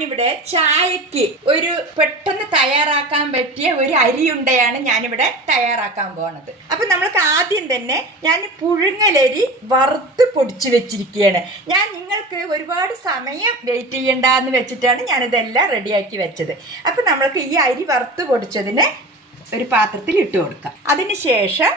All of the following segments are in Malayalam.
ഞാനിവിടെ ചായക്ക് ഒരു പെട്ടെന്ന് തയ്യാറാക്കാൻ പറ്റിയ ഒരു അരിയുണ്ടയാണ് ഞാനിവിടെ തയ്യാറാക്കാൻ പോണത്. അപ്പം നമ്മൾക്ക് ആദ്യം തന്നെ ഞാൻ പുഴുങ്ങലരി വറുത്ത് പൊടിച്ച് വെച്ചിരിക്കുകയാണ്. ഞാൻ നിങ്ങൾക്ക് ഒരുപാട് സമയം വെയിറ്റ് ചെയ്യണ്ടെന്ന് വെച്ചിട്ടാണ് ഞാനിതെല്ലാം റെഡിയാക്കി വെച്ചത്. അപ്പം നമ്മൾക്ക് ഈ അരി വറുത്ത് പൊടിച്ചതിന് ഒരു പാത്രത്തിൽ ഇട്ട് കൊടുക്കാം. അതിന് ശേഷം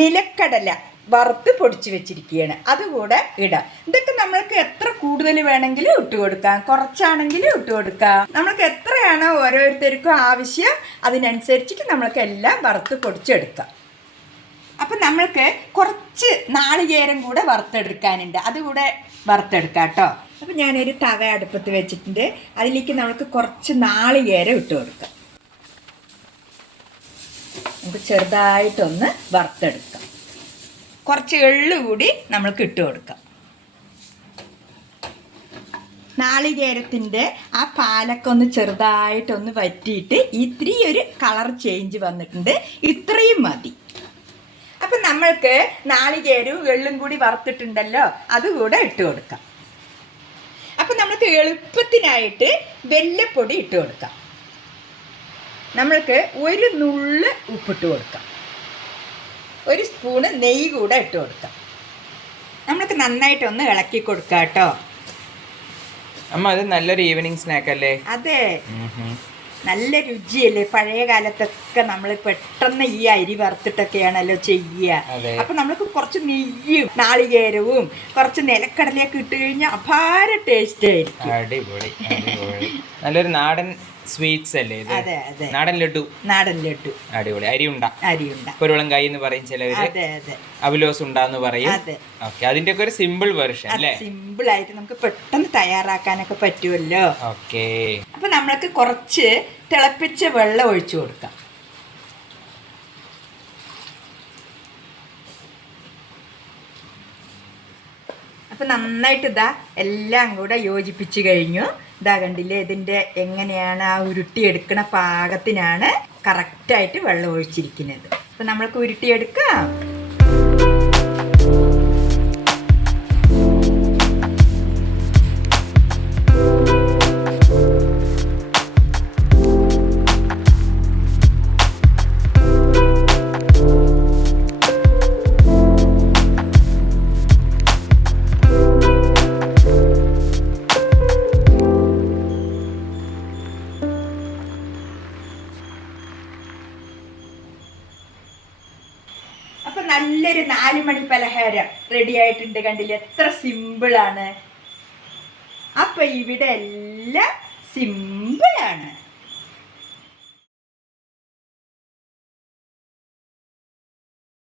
നിലക്കടല വറുത്ത് പൊടിച്ച് വെച്ചിരിക്കുകയാണ്, അതുകൂടെ ഇടാം. ഇതൊക്കെ നമ്മൾക്ക് എത്ര കൂടുതൽ വേണമെങ്കിലും ഇട്ട് കൊടുക്കാം, കുറച്ചാണെങ്കിലും ഇട്ട് കൊടുക്കാം. നമ്മൾക്ക് എത്രയാണോ ഓരോരുത്തർക്കും ആവശ്യം അതിനനുസരിച്ചിട്ട് നമ്മൾക്ക് എല്ലാം വറുത്ത് പൊടിച്ചെടുക്കാം. അപ്പം നമ്മൾക്ക് കുറച്ച് നാളികേരം കൂടെ വറുത്തെടുക്കാനുണ്ട്, അതുകൂടെ വറുത്തെടുക്കാം കേട്ടോ. അപ്പം ഞാനൊരു തവ അടുപ്പത്ത് വെച്ചിട്ടുണ്ട്, അതിലേക്ക് നമ്മൾക്ക് കുറച്ച് നാളികേരം ഇട്ട് കൊടുക്കാം. നമുക്ക് ചെറുതായിട്ടൊന്ന് വറുത്തെടുക്കാം. കുറച്ച് എള്ളു കൂടി നമ്മൾക്ക് ഇട്ട് കൊടുക്കാം. നാളികേരത്തിൻ്റെ ആ പാലൊക്കെ ഒന്ന് ചെറുതായിട്ടൊന്ന് വറ്റിയിട്ട് ഇത്തിരി ഒരു കളർ ചേഞ്ച് വന്നിട്ടുണ്ട്, ഇത്രയും മതി. അപ്പം നമ്മൾക്ക് നാളികേരവും എള്ളും കൂടി വറുത്തിട്ടുണ്ടല്ലോ, അതുകൂടെ ഇട്ട് കൊടുക്കാം. അപ്പം നമ്മൾക്ക് എളുപ്പത്തിനായിട്ട് വെല്ലപ്പൊടി ഇട്ട് കൊടുക്കാം. നമ്മൾക്ക് ഒരു നുള്ള് ഉപ്പിട്ട് കൊടുക്കാം, ഒരു സ്പൂണ് നെയ്യ് കൂടെ ഇട്ട് കൊടുക്കാം. നമ്മൾക്ക് നന്നായിട്ടൊന്ന് ഇളക്കി കൊടുക്കാം കേട്ടോ. അമ്മ അത് നല്ലൊരു ഈവനിങ് സ്നാക്ക് അല്ലേ? അതെ, നല്ല രുചിയല്ലേ. പഴയ കാലത്തൊക്കെ നമ്മൾ പെട്ടെന്ന് ഈ അരി വറുത്തിട്ടൊക്കെയാണല്ലോ ചെയ്യുക. അപ്പൊ നമ്മൾക്ക് കുറച്ച് നെയ്യും നാളികേരവും കുറച്ച് നിലക്കടലയൊക്കെ ഇട്ട് കഴിഞ്ഞാൽ അപാര ടേസ്റ്റ് ആയിരിക്കും. അടിപൊളി, നല്ലൊരു നാടൻ സ്വീറ്റ്സ് അല്ലേ ഇത്? അതെ അതെ, നാടൻ ലഡു. നാടൻ ലഡു അടിപൊളി. അരിയുണ്ട കുരുളങ്കായി എന്ന് പറയും ചിലവര്, അവലോസ് ഉണ്ടാന്ന് പറയും. ഓക്കെ, അതിന്റെ ഒക്കെ ഒരു സിമ്പിൾ വെർഷൻ അല്ലേ? സിമ്പിൾ ആയിട്ട് നമുക്ക് പെട്ടെന്ന് തയ്യാറാക്കാനൊക്കെ പറ്റുമല്ലോ. ഓക്കെ, അപ്പൊ നമ്മൾക്ക് കുറച്ച് തിളപ്പിച്ച വെള്ളം ഒഴിച്ചു കൊടുക്കാം. അപ്പം നന്നായിട്ട് ഇതാ എല്ലാം കൂടെ യോജിപ്പിച്ച് കഴിഞ്ഞു. ഇതാ കണ്ടില്ലേ, ഇതിൻ്റെ എങ്ങനെയാണ് ആ ഉരുട്ടിയെടുക്കണ പാകത്തിനാണ് കറക്റ്റായിട്ട് വെള്ളം ഒഴിച്ചിരിക്കുന്നത്. അപ്പം നമ്മൾക്ക് ഉരുട്ടിയെടുക്കാം. അപ്പൊ നല്ലൊരു 4 മണി പലഹാരം റെഡി ആയിട്ടുണ്ട്. കണ്ടില്ലേ, എത്ര സിമ്പിളാണ്. അപ്പൊ ഇവിടെ എല്ലാം സിമ്പിളാണ്.